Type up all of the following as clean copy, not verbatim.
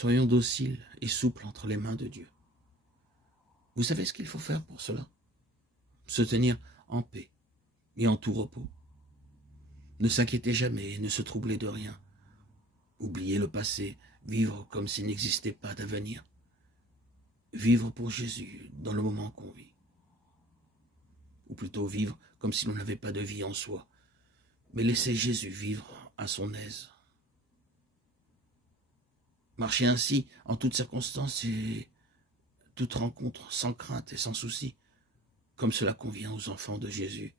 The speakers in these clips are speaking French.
Soyons dociles et souples entre les mains de Dieu. Vous savez ce qu'il faut faire pour cela? Se tenir en paix et en tout repos. Ne s'inquiéter jamais et ne se troubler de rien. Oublier le passé, vivre comme s'il n'existait pas d'avenir. Vivre pour Jésus dans le moment qu'on vit. Ou plutôt vivre comme si l'on n'avait pas de vie en soi, mais laisser Jésus vivre à son aise. Marcher ainsi en toutes circonstances et toute rencontre sans crainte et sans souci, comme cela convient aux enfants de Jésus.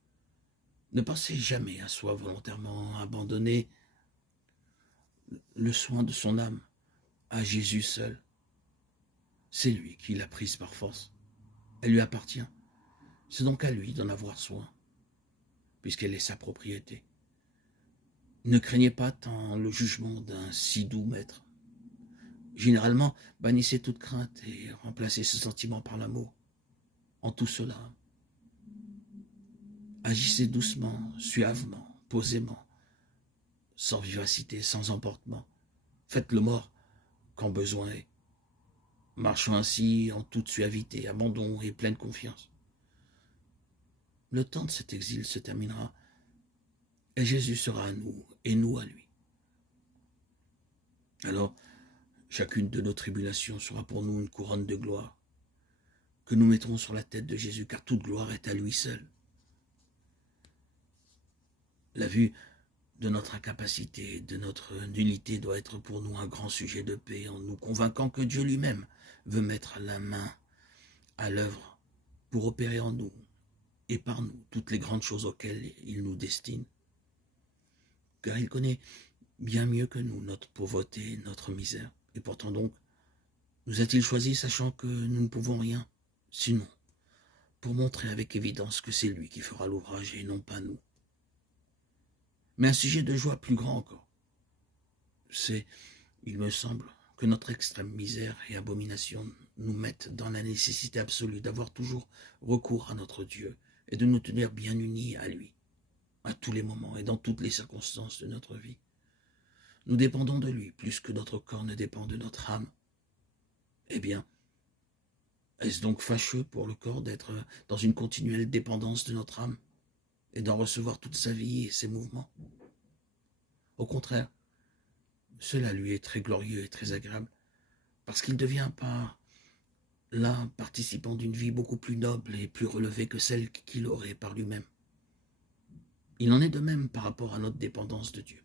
Ne pensez jamais à soi volontairement, abandonner le soin de son âme à Jésus seul. C'est lui qui l'a prise par force. Elle lui appartient. C'est donc à lui d'en avoir soin, puisqu'elle est sa propriété. Ne craignez pas tant le jugement d'un si doux maître. Généralement, bannissez toute crainte et remplacez ce sentiment par l'amour. En tout cela, agissez doucement, suavement, posément, sans vivacité, sans emportement. Faites le mort quand besoin est. Marchons ainsi en toute suavité, abandon et pleine confiance. Le temps de cet exil se terminera et Jésus sera à nous et nous à lui. Alors, chacune de nos tribulations sera pour nous une couronne de gloire que nous mettrons sur la tête de Jésus, car toute gloire est à lui seul. La vue de notre incapacité, de notre nullité doit être pour nous un grand sujet de paix, en nous convainquant que Dieu lui-même veut mettre la main à l'œuvre pour opérer en nous et par nous toutes les grandes choses auxquelles il nous destine. Car il connaît bien mieux que nous notre pauvreté, notre misère. Et pourtant donc, nous a-t-il choisis sachant que nous ne pouvons rien, sinon pour montrer avec évidence que c'est lui qui fera l'ouvrage et non pas nous. Mais un sujet de joie plus grand encore, c'est, il me semble, que notre extrême misère et abomination nous mettent dans la nécessité absolue d'avoir toujours recours à notre Dieu et de nous tenir bien unis à lui, à tous les moments et dans toutes les circonstances de notre vie. Nous dépendons de lui plus que notre corps ne dépend de notre âme. Eh bien, est-ce donc fâcheux pour le corps d'être dans une continuelle dépendance de notre âme et d'en recevoir toute sa vie et ses mouvements? Au contraire, cela lui est très glorieux et très agréable, parce qu'il devient par là participant d'une vie beaucoup plus noble et plus relevée que celle qu'il aurait par lui-même. Il en est de même par rapport à notre dépendance de Dieu,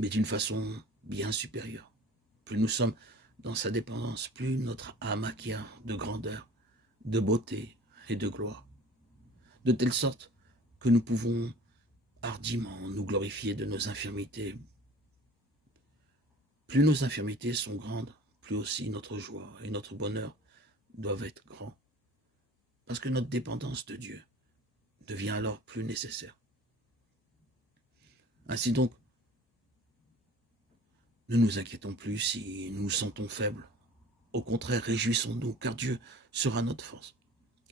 mais d'une façon bien supérieure. Plus nous sommes dans sa dépendance, plus notre âme acquiert de grandeur, de beauté et de gloire, de telle sorte que nous pouvons hardiment nous glorifier de nos infirmités. Plus nos infirmités sont grandes, plus aussi notre joie et notre bonheur doivent être grands, parce que notre dépendance de Dieu devient alors plus nécessaire. Ainsi donc, ne nous inquiétons plus si nous nous sentons faibles. Au contraire, réjouissons-nous, car Dieu sera notre force.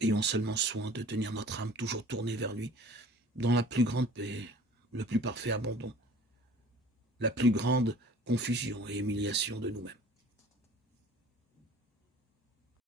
Ayons seulement soin de tenir notre âme toujours tournée vers lui, dans la plus grande paix, le plus parfait abandon, la plus grande confusion et humiliation de nous-mêmes.